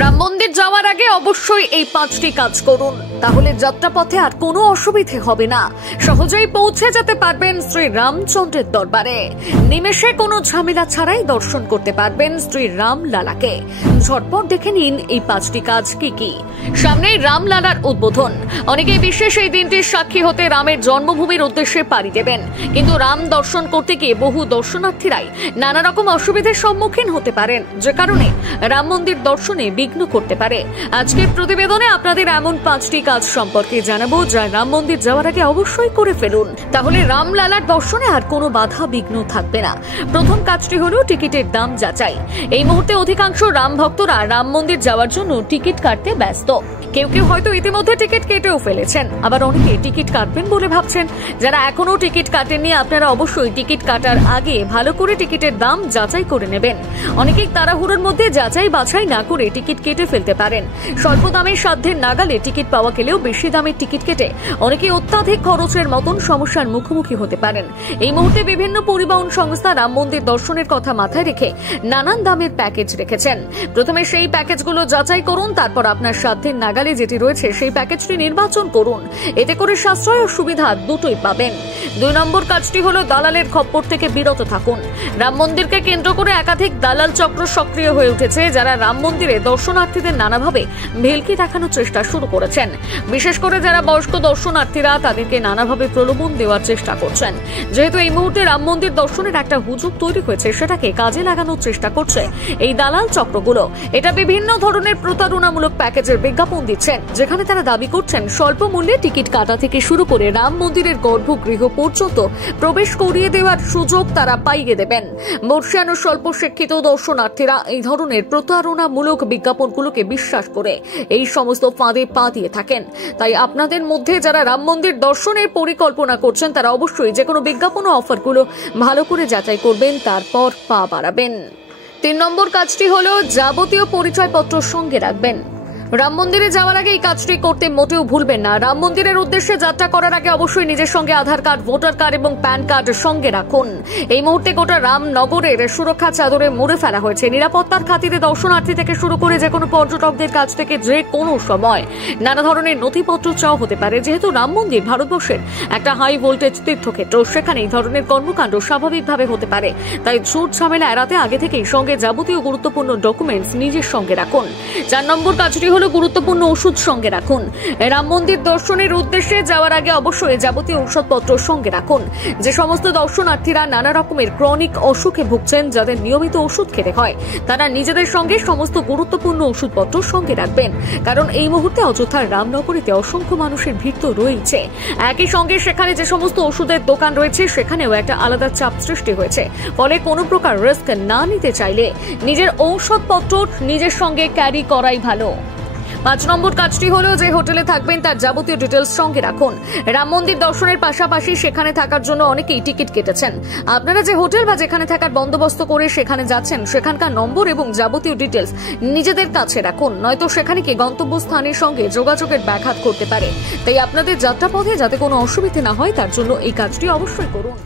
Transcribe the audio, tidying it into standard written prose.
রাম মন্দির যাওয়ার আগে অবশ্যই এই 5টি কাজ করুন, তাহলে যাত্রাপথে আর কোনো অসুবিধে হবে না। সহজেই পৌঁছে যেতে পারবেন শ্রী রামচন্দ্রের দরবারে। নিমেষে কোনো ঝামেলা ছাড়াই দর্শন করতে পারবেন শ্রী রামলালাকে। ঝটপট দেখে নিন এই 5টি কাজ কি কি। সামনেই রামলালার উদ্বোধন। অনেকেই বিশেষ এই দিনটির সাক্ষী হতে রামের জন্মভূমির উদ্দেশ্যে পাড়ি দেবেন, কিন্তু রাম দর্শন করতে গিয়ে বহু দর্শনার্থীরাই নানা রকম অসুবিধার সম্মুখীন হতে পারেন, যে কারণে রাম মন্দির দর্শনে বিঘ্ন করতে পারে। আজকের প্রতিবেদনে আপনাদের এমন 5টি কাজ সম্পর্কে জানাবো, যা রাম মন্দির যাওয়ার আগে অবশ্যই করে ফেলুন, তাহলে রামলালার দর্শনে আর কোনো বাধা বিঘ্ন থাকবে না। প্রথম কাজটি হলো টিকিটের দাম যাচাই। এই মুহূর্তে অধিকাংশ রাম ভক্তরা রাম মন্দির যাওয়ার জন্য টিকিট কাটতে ব্যস্ত। কেউ কেউ হয়তো ইতিমধ্যে টিকিট কেটেও ফেলেছেন, আবার অনেকে টিকিট কাটবেন বলে ভাবছেন। যারা এখনো টিকিট কাটেননি, আপনারা অবশ্যই টিকিট কাটার আগে ভালো করে টিকিটের দাম যাচাই করে নেবেন। অনেকেই তাড়াহুড়োর মধ্যে যাচাই বাছাই না করে টিকিট কেটে ফেলতে পারেন। স্বল্প দামের সাধ্যের নাগালে টিকিট পাওয়া গেলেও বেশি দামের টিকিট কেটে অনেকে অত্যাধিক খরচের মতন সমস্যার মুখোমুখি হতে পারেন। এই মুহূর্তে বিভিন্ন পরিবহন সংস্থা রাম মন্দির দর্শনের কথা মাথায় রেখে নানান দামের প্যাকেজ রেখেছেন। প্রথমে সেই প্যাকেজগুলো যাচাই করুন, তারপর আপনার সাধ্যের নাগালে যেটি রয়েছে সেই প্যাকেজটি নির্বাচন করুন। এতে করে সাশ্রয় ও সুবিধা দুটোই পাবেন। 2 নম্বর কাজটি হলো দালালের খপ্পর থেকে বিরত থাকুন। রাম মন্দিরকে কেন্দ্র করে একাধিক দালাল চক্র সক্রিয় হয়ে উঠেছে, যারা রাম মন্দিরে দর্শনার্থীদের নানাভাবে ভেলকি দেখানোর চেষ্টা শুরু করেছেন। বিশেষ করে যারা বয়স্ক দর্শনার্থীরা, তাদেরকে নানাভাবে প্রলোভন দেওয়ার চেষ্টা করছেন। যেহেতু এই মুহূর্তে রাম মন্দির দর্শনের একটা হুজুগ তৈরি হয়েছে, সেটাকে কাজে লাগানোর চেষ্টা করছে এই দালাল চক্রগুলো। এটা বিভিন্ন ধরনের প্রতারণামূলক প্যাকেজের বিজ্ঞাপন দিচ্ছেন, যেখানে তারা দাবি করছেন স্বল্প মূল্যে টিকিট কাটা থেকে শুরু করে রাম মন্দিরের গর্ভগৃহ পর্যন্ত প্রবেশ করিয়ে দেওয়ার সুযোগ তারা পাইয়ে দেবেন। বর্ষিয়ান ও স্বল্প শিক্ষিত দর্শনার্থীরা এই ধরনের প্রতারণামূলক বিজ্ঞাপনগুলোকে বিশ্বাস করে এই সমস্ত ফাঁদে পা দিয়ে থাকেন। তাই আপনাদের মধ্যে যারা রাম মন্দির দর্শনের পরিকল্পনা করছেন, তারা অবশ্যই যে কোনো বিজ্ঞাপন ও অফারগুলো ভালো করে যাচাই করবেন, তারপর পা বাড়াবেন। 3 নম্বর কাজটি হলো যাবতীয় পরিচয়পত্র সঙ্গে রাখবেন। রাম মন্দিরে যাওয়ার আগে এই কাজটি করতে মোটেও ভুলবেন না। রাম মন্দিরের উদ্দেশ্যে যাত্রা করার আগে অবশ্যই নিজের সঙ্গে আধার কার্ড, ভোটার কার্ড এবং প্যান কার্ড সঙ্গে রাখুন। এই মুহূর্তে গোটা রামনগরের সুরক্ষা চাদরে মুড়ে ফেলা হয়েছে। নিরাপত্তার খাতিরে দর্শনার্থী থেকে শুরু করে যে কোনো পর্যটকদের কাছ থেকে যে কোনো সময় নানা ধরনের নথিপত্র চাওয়া হতে পারে। যেহেতু রাম মন্দির ভারতবর্ষের একটা হাই ভোল্টেজ তীর্থক্ষেত্র, সেখানে এই ধরনের কর্মকাণ্ড স্বাভাবিকভাবে হতে পারে। তাই ঝুট ঝামেলা এড়াতে আগে থেকেই সঙ্গে যাবতীয় গুরুত্বপূর্ণ ডকুমেন্টস নিজের সঙ্গে রাখুন। 4 নম্বর কাজটি হলো গুরুত্বপূর্ণ ওষুধ সঙ্গে রাখুন। রাম মন্দির দর্শনের উদ্দেশ্যে যাওয়ার আগে অবশ্যই যাবতীয় ঔষধপত্র সঙ্গে রাখুন। যে সমস্ত দর্শনার্থীরা নানা রকমের ক্রনিক অসুখে ভুগছেন, যাদের নিয়মিত ওষুধ খেতে হয়, তারা নিজেদের সঙ্গে সমস্ত গুরুত্বপূর্ণ ওষুধপত্র সঙ্গে রাখবেন। কারণ এই মুহূর্তে অযোধ্যার রামনগরীতে অসংখ্য মানুষের ভিড় তো রয়েছে। একই সঙ্গে সেখানে যে সমস্ত ওষুধের দোকান রয়েছে, সেখানেও একটা আলাদা চাপ সৃষ্টি হয়েছে। ফলে কোনো প্রকার রিস্ক না নিতে চাইলে নিজের ঔষধপত্র নিজের সঙ্গে ক্যারি করাই ভালো। 5 নম্বর কাজটি হলো যে হোটেলে থাকবেন তার যাবতীয় ডিটেলস সঙ্গে রাখুন। রাম মন্দির দর্শনের পাশাপাশি সেখানে থাকার জন্য অনেকেই টিকিট কেটেছেন। আপনারা যে হোটেল বা যেখানে থাকার বন্দোবস্ত করে সেখানে যাচ্ছেন, সেখানকার নম্বর এবং যাবতীয় ডিটেলস নিজেদের কাছে রাখুন, নয়তো সেখানে কি গন্তব্যস্থানের সঙ্গে যোগাযোগের ব্যাঘাত করতে পারে। তাই আপনাদের যাত্রাপথে যাতে কোনো অসুবিধা না হয়, তার জন্য এই কাজটি অবশ্যই করুন।